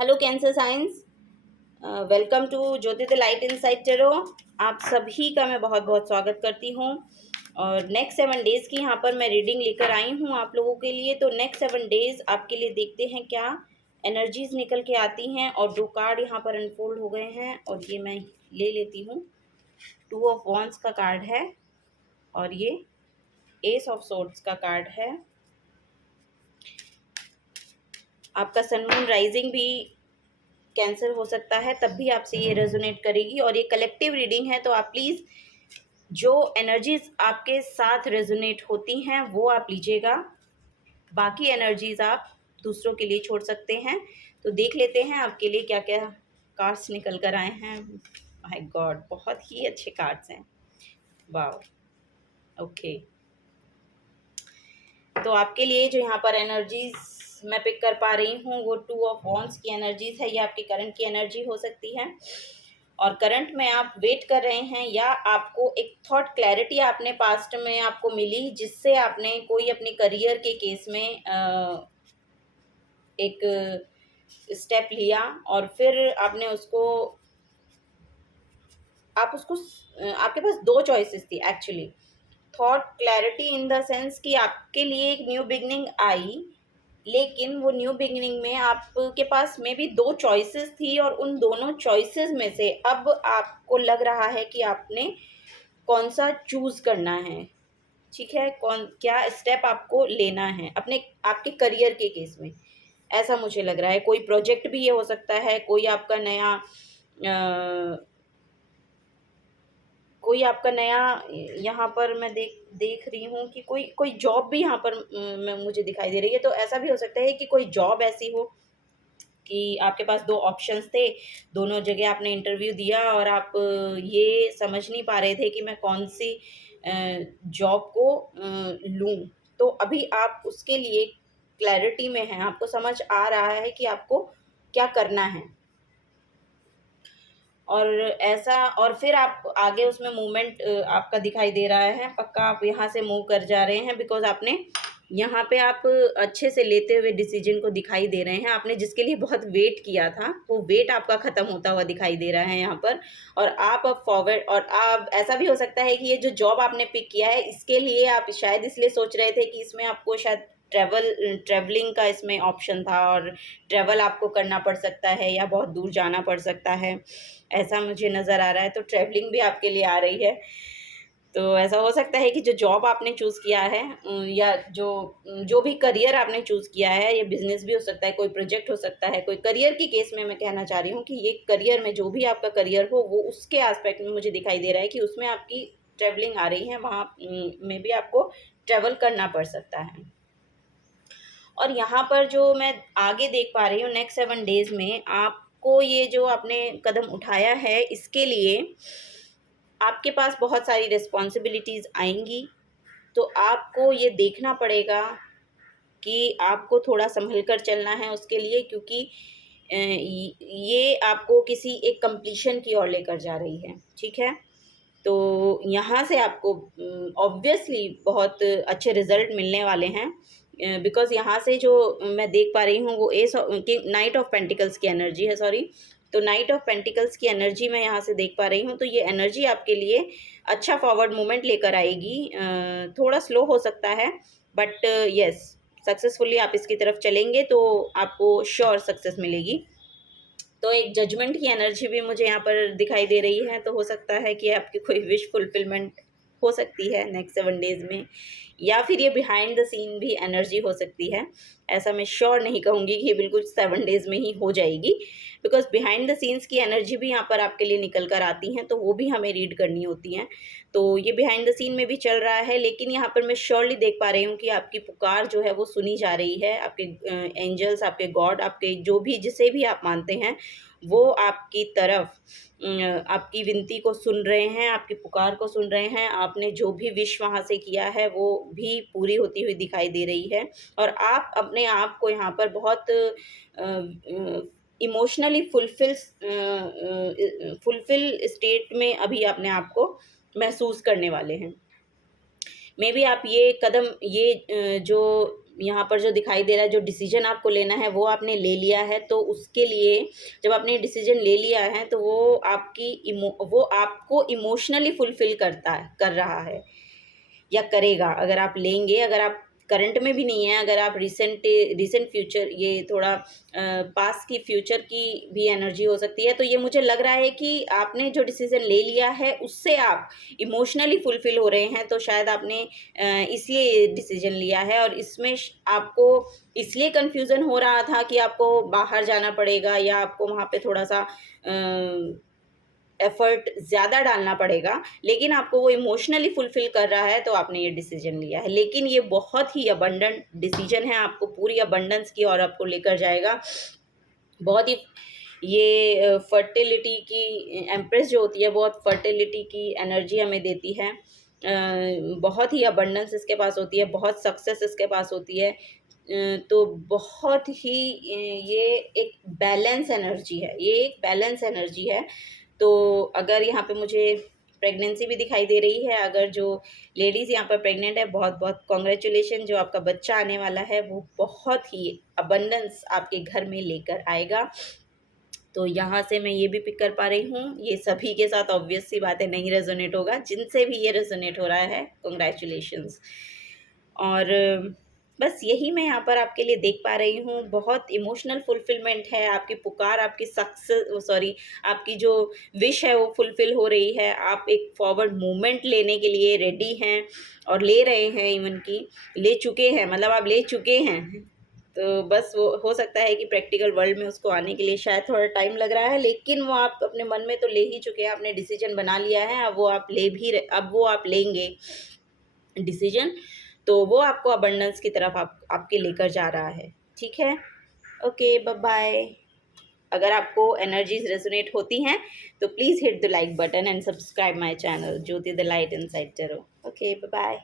Hello Cancer signs, welcome to Jyoti the light inside tarot. आप सभी का मैं बहुत बहुत स्वागत करती हूँ। और नेक्स्ट 7 डेज़ की यहाँ पर मैं रीडिंग लेकर आई हूँ आप लोगों के लिए। तो नेक्स्ट 7 डेज़ आपके लिए देखते हैं क्या एनर्जीज निकल के आती हैं। और 2 कार्ड यहाँ पर अनफोल्ड हो गए हैं और ये मैं ले लेती हूँ। 2 ऑफ वॉन्ड्स का कार्ड है और ये एस ऑफ सोर्ड्स का कार्ड है। आपका सन मून राइजिंग भी कैंसर हो सकता है, तब भी आपसे ये रेजोनेट करेगी। और ये कलेक्टिव रीडिंग है, तो आप प्लीज़ जो एनर्जीज आपके साथ रेजोनेट होती हैं वो आप लीजिएगा। बाकी एनर्जीज आप दूसरों के लिए छोड़ सकते हैं। तो देख लेते हैं आपके लिए क्या क्या कार्ड्स निकल कर आए हैं। माय गॉड, बहुत ही अच्छे कार्ड्स हैं। वाह, ओके। तो आपके लिए जो यहाँ पर एनर्जीज मैं पिक कर पा रही हूँ वो 2 ऑफ वॉन्ड्स की एनर्जीज है। ये आपकी करंट की एनर्जी हो सकती है और करंट में आप वेट कर रहे हैं या आपको एक थॉट क्लैरिटी आपने पास्ट में आपको मिली, जिससे आपने कोई अपने करियर के केस में एक स्टेप लिया और फिर आपने उसको आपके पास 2 चॉइसेस थी actually. Thought clarity in the sense कि आपके लिए एक न्यू बिगनिंग आई, लेकिन वो न्यू बिगनिंग में आपके पास में भी 2 चॉइसेस थी और उन दोनों चॉइसेस में से अब आपको लग रहा है कि आपने कौन सा चूज़ करना है। ठीक है, कौन क्या स्टेप आपको लेना है अपने आपके करियर के केस में, ऐसा मुझे लग रहा है। कोई प्रोजेक्ट भी ये हो सकता है, कोई आपका नया यहाँ पर मैं देख रही हूँ कि कोई कोई जॉब भी यहाँ पर मुझे दिखाई दे रही है। तो ऐसा भी हो सकता है कि कोई जॉब ऐसी हो कि आपके पास 2 ऑप्शंस थे, दोनों जगह आपने इंटरव्यू दिया और आप ये समझ नहीं पा रहे थे कि मैं कौन सी जॉब को लूँ। तो अभी आप उसके लिए क्लैरिटी में हैं, आपको समझ आ रहा है कि आपको क्या करना है। और ऐसा, और फिर आप आगे उसमें मूवमेंट आपका दिखाई दे रहा है। पक्का आप यहाँ से मूव कर जा रहे हैं, बिकॉज आपने यहाँ पे आप अच्छे से लेते हुए डिसीजन को दिखाई दे रहे हैं। आपने जिसके लिए बहुत वेट किया था वो वेट आपका ख़त्म होता हुआ दिखाई दे रहा है यहाँ पर। और आप अब फॉरवर्ड, और आप ऐसा भी हो सकता है कि ये जो जॉब आपने पिक किया है इसके लिए आप शायद इसलिए सोच रहे थे कि इसमें आपको शायद ट्रैवलिंग का इसमें ऑप्शन था और ट्रैवल आपको करना पड़ सकता है या बहुत दूर जाना पड़ सकता है, ऐसा मुझे नज़र आ रहा है। तो ट्रैवलिंग भी आपके लिए आ रही है। तो ऐसा हो सकता है कि जो जॉब आपने चूज़ किया है या जो भी करियर आपने चूज़ किया है, ये बिज़नेस भी हो सकता है, कोई प्रोजेक्ट हो सकता है, कोई करियर की केस में मैं कहना चाह रही हूँ कि ये करियर में जो भी आपका करियर हो वो उसके एस्पेक्ट में मुझे दिखाई दे रहा है कि उसमें आपकी ट्रैवलिंग आ रही है, वहाँ में भी आपको ट्रैवल करना पड़ सकता है। और यहाँ पर जो मैं आगे देख पा रही हूँ नेक्स्ट 7 डेज़ में आपको ये जो आपने कदम उठाया है इसके लिए आपके पास बहुत सारी रिस्पॉन्सिबिलिटीज़ आएंगी। तो आपको ये देखना पड़ेगा कि आपको थोड़ा संभल कर चलना है उसके लिए, क्योंकि ये आपको किसी एक कंप्लीशन की ओर लेकर जा रही है। ठीक है, तो यहाँ से आपको ऑब्वियसली बहुत अच्छे रिजल्ट मिलने वाले हैं, बिकॉज़ यहाँ से जो मैं देख पा रही हूँ वो नाइट ऑफ पेंटिकल्स की एनर्जी है, सॉरी। तो नाइट ऑफ पेंटिकल्स की एनर्जी मैं यहाँ से देख पा रही हूँ। तो ये एनर्जी आपके लिए अच्छा फॉरवर्ड मूवमेंट लेकर आएगी। थोड़ा स्लो हो सकता है, बट यस, सक्सेसफुली आप इसकी तरफ चलेंगे तो आपको श्योर सक्सेस मिलेगी। तो एक जजमेंट की एनर्जी भी मुझे यहाँ पर दिखाई दे रही है। तो हो सकता है कि आपकी कोई विश फुलफिलमेंट हो सकती है नेक्स्ट 7 डेज़ में, या फिर ये बिहाइंड द सीन भी एनर्जी हो सकती है। ऐसा मैं श्योर नहीं कहूँगी कि ये बिल्कुल 7 डेज़ में ही हो जाएगी, बिकॉज बिहाइंड द सीन्स की एनर्जी भी यहाँ पर आपके लिए निकल कर आती हैं, तो वो भी हमें रीड करनी होती हैं। तो ये बिहाइंड द सीन में भी चल रहा है, लेकिन यहाँ पर मैं श्योरली देख पा रही हूँ कि आपकी पुकार जो है वो सुनी जा रही है। आपके एंजल्स, आपके गॉड, आपके जो भी जिसे भी आप मानते हैं वो आपकी तरफ आपकी विनती को सुन रहे हैं, आपकी पुकार को सुन रहे हैं। आपने जो भी विश वहाँ से किया है वो भी पूरी होती हुई दिखाई दे रही है। और आप अपने आप को यहाँ पर बहुत इमोशनली फुलफिल स्टेट में अभी अपने आप को महसूस करने वाले हैं। मे बी आप ये कदम, ये जो यहाँ पर जो दिखाई दे रहा है, जो डिसीजन आपको लेना है वो आपने ले लिया है। तो उसके लिए जब आपने डिसीजन ले लिया है तो वो आपको इमोशनली फुलफ़िल कर रहा है या करेगा। अगर आप लेंगे, अगर आप करंट में भी नहीं है, अगर आप रिसेंट फ्यूचर, ये थोड़ा पास्ट की फ्यूचर की भी एनर्जी हो सकती है। तो ये मुझे लग रहा है कि आपने जो डिसीज़न ले लिया है उससे आप इमोशनली फुलफ़िल हो रहे हैं। तो शायद आपने इसलिए ये डिसीज़न लिया है, और इसमें आपको इसलिए कन्फ्यूज़न हो रहा था कि आपको बाहर जाना पड़ेगा या आपको वहाँ पे थोड़ा-सा एफ़र्ट ज़्यादा डालना पड़ेगा, लेकिन आपको वो इमोशनली फुलफ़िल कर रहा है तो आपने ये डिसीज़न लिया है। लेकिन ये बहुत ही अबंडेंट डिसीज़न है, आपको पूरी अबंडेंस की ओर आपको लेकर जाएगा। बहुत ही ये फर्टिलिटी की एम्प्रेस जो होती है, बहुत फर्टिलिटी की एनर्जी हमें देती है। बहुत ही अबंडेंस इसके पास होती है, बहुत सक्सेस इसके पास होती है। तो बहुत ही ये एक बैलेंस एनर्जी है, ये एक बैलेंस एनर्जी है। तो अगर यहाँ पे मुझे प्रेगनेंसी भी दिखाई दे रही है, अगर जो लेडीज़ यहाँ पर प्रेग्नेंट है, बहुत-बहुत कांग्रेचुलेशन, जो आपका बच्चा आने वाला है वो बहुत ही अबंडेंस आपके घर में लेकर आएगा। तो यहाँ से मैं ये भी पिक कर पा रही हूँ, ये सभी के साथ ऑब्वियस सी बात है नहीं रेज़ोनेट होगा, जिनसे भी ये रेज़ोनेट हो रहा है कांग्रेचुलेशंस। और बस यही मैं यहाँ पर आपके लिए देख पा रही हूँ, बहुत इमोशनल फुलफ़िलमेंट है, आपकी पुकार, आपकी जो विश है वो फुलफ़िल हो रही है। आप एक फॉरवर्ड मूवमेंट लेने के लिए रेडी हैं और ले रहे हैं, इवन कि ले चुके हैं, मतलब आप ले चुके हैं। तो बस वो हो सकता है कि प्रैक्टिकल वर्ल्ड में उसको आने के लिए शायद थोड़ा टाइम लग रहा है, लेकिन वो आप अपने मन में तो ले ही चुके हैं, आपने डिसीजन बना लिया है। अब वो आप लेंगे डिसीजन, तो वो आपको अबंडेंस की तरफ आपके लेकर जा रहा है। ठीक है? Okay, bye bye. अगर आपको एनर्जीज रेजोनेट होती हैं तो please hit the like button and subscribe my channel Jyoti the light inside tarot. Okay, bye bye.